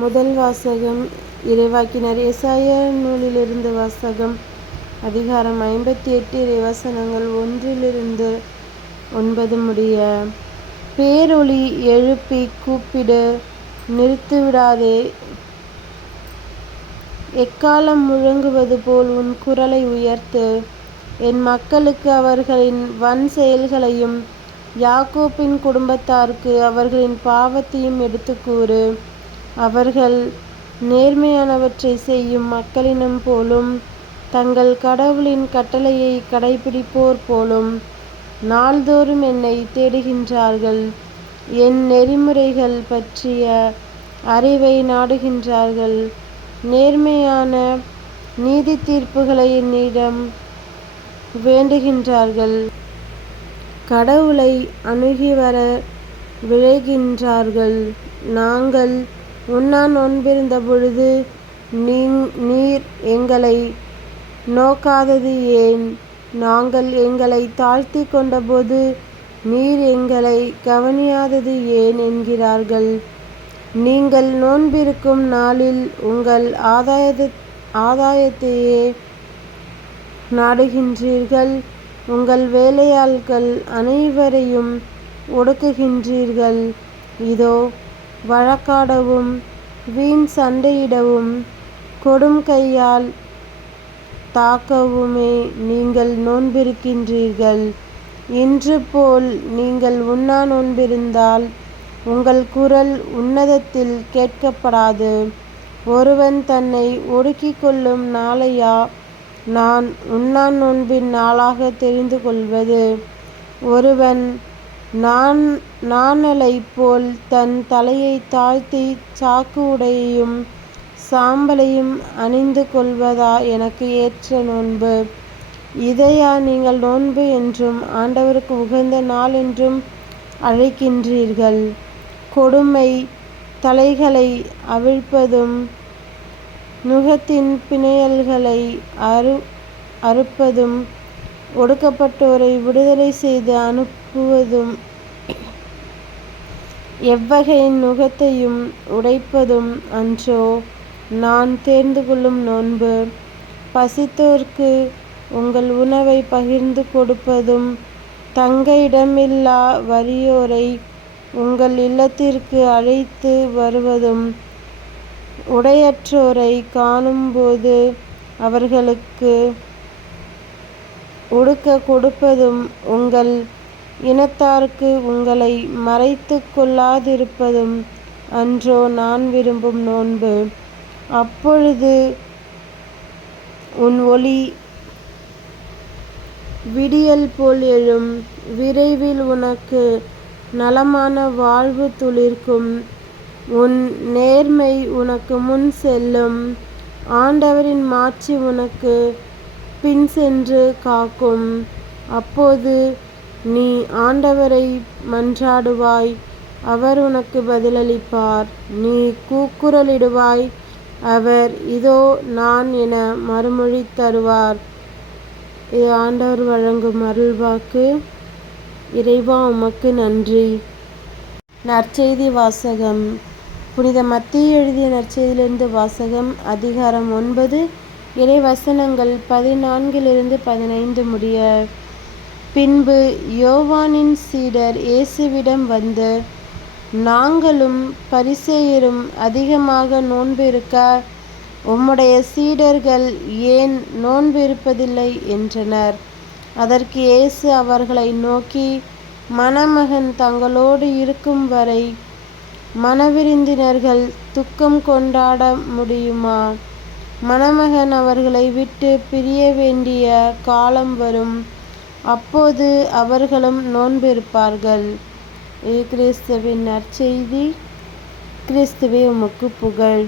முதல் வாசகம் இறைவாக்கினர் இசாய நூலிலிருந்து வாசகம் அதிகாரம் ஐம்பத்தி எட்டு இறைவசனங்கள் ஒன்றிலிருந்து ஒன்பது முடிய பேரொளி எழுப்பி கூப்பிடு நிறுத்திவிடாதே. எக்காலம் முழங்குவது போல் உன் குரலை உயர்த்து என் மக்களுக்கு அவர்களின் வன் செயல்களையும் யாக்கோப்பின் குடும்பத்தாருக்கு அவர்களின் பாவத்தையும் எடுத்து கூறு அவர்கள் நேர்மையானவற்றை செய்யும் மக்களினம் போலும் தங்கள் கடவுளின் கட்டளையை கடைபிடிப்போர் போலும் நாள்தோறும் என்னை தேடுகின்றார்கள். என் நெறிமுறைகள் பற்றிய அறிவை நாடுகின்றார்கள். நேர்மையான நீதி தீர்ப்புகளை என்னிடம் வேண்டுகின்றார்கள். கடவுளை அணுகி வர விழைகின்றார்கள். நாங்கள் உண்ணா நோன்பிருந்த பொழுது நீர் எங்களை நோக்காதது ஏன்? நாங்கள் எங்களை தாழ்த்தி கொண்டபோது நீர் எங்களை கவனியாதது ஏன் என்கிறார்கள்? நீங்கள் நோன்பிருக்கும் நாளில் உங்கள் ஆதாயத ஆதாயத்தையே நாடுகின்றீர்கள். உங்கள் வேலையாள்கள் அனைவரையும் ஒடுக்குகின்றீர்கள். இதோ வழக்காடவும் வீண் சண்டையிடவும் கொடும் கையால் தாக்கவுமே நீங்கள் நோன்பிருக்கின்றீர்கள். இன்று போல் நீங்கள் உண்ணா நோன்பிருந்தால் உங்கள் குரல் உன்னதத்தில் கேட்கப்படாது. ஒருவன் தன்னை ஒடுக்கிக் கொள்ளும் நாளையா? நான் உண்ணா நோன்பின் நாளாக தெரிந்து கொள்வது. ஒருவன் நான் நாணலைப் போல் தன் தலையைத் தாழ்த்திச் சாக்கு உடையையும் சாம்பலையும் அணிந்து கொள்வதா எனக்கு ஏற்ற நோன்பு? இதையா நீங்கள் நோன்பு என்றும் ஆண்டவருக்கு உகந்த நாள் என்றும் அழைக்கின்றீர்கள்? கொடுமை தலைகளை அவிழ்ப்பதும் நுகத்தின் பிணையல்களை அறு அறுப்பதும் ஒடுக்கப்பட்டோரை விடுதலை செய்து அனுப்புவதும் எவ்வகை நுகத்தையும் உடைப்பதும் அன்றோ நான் தேர்ந்து கொள்ளும் நோன்பு பசித்தோர்க்கு உங்கள் உணவை பகிர்ந்து கொடுப்பதும் தங்க இடமில்லா வறியோரை உங்கள் இல்லத்திற்கு அழைத்து வருவதும் உடையற்றோரை காணும்போது அவர்களுக்கு உடுக்க கொடுப்பதும் உங்கள் இனத்தாருக்கு உங்களை மறைத்து கொள்ளாதிருப்பதும் அன்றோ நான் விரும்பும் நோன்பு. அப்பொழுது உன் ஒளி விடியல் போல் எழும். விரைவில் உனக்கு நலமான வாழ்வு துளிர்க்கும். உன் நேர்மை உனக்கு முன் செல்லும். ஆண்டவரின் மாட்சி உனக்கு பின் சென்று காக்கும். அப்போது நீ ஆண்டவரை மன்றாடுவாய் அவர் உனக்கு பதிலளிப்பார். நீ கூக்குரலிடுவாய் அவர் இதோ நான் என மறுமொழி தருவார் இது ஆண்டவர் வழங்கும் அருள்வாக்கு. இறைவா உமக்கு நன்றி. நற்செய்தி வாசகம். புனித மத்திய எழுதிய நற்செய்தியிலிருந்து வாசகம் அதிகாரம் ஒன்பது இறை வசனங்கள் பதினான்கிலிருந்து பதினைந்து முடிய பின்பு யோவானின் சீடர் இயேசுவிடம் வந்து நாங்களும் பரிசேயரும் அதிகமாக நோன்பு இருக்க உம்முடைய சீடர்கள் ஏன் நோன்பு இருப்பதில்லை? என்றனர். அதற்கு இயேசு அவர்களை நோக்கி மணமகன் தங்களோடு இருக்கும் வரை மனவிருந்தினர்கள் துக்கம் கொண்டாட முடியுமா? மணமகன் அவர்களை விட்டு பிரிய வேண்டிய காலம் வரும். அப்போது அவர்களும் நோன்பிருப்பார்கள். கிறிஸ்துவின் நற்செய்தி. கிறிஸ்துவே உமக்கு புகழ்.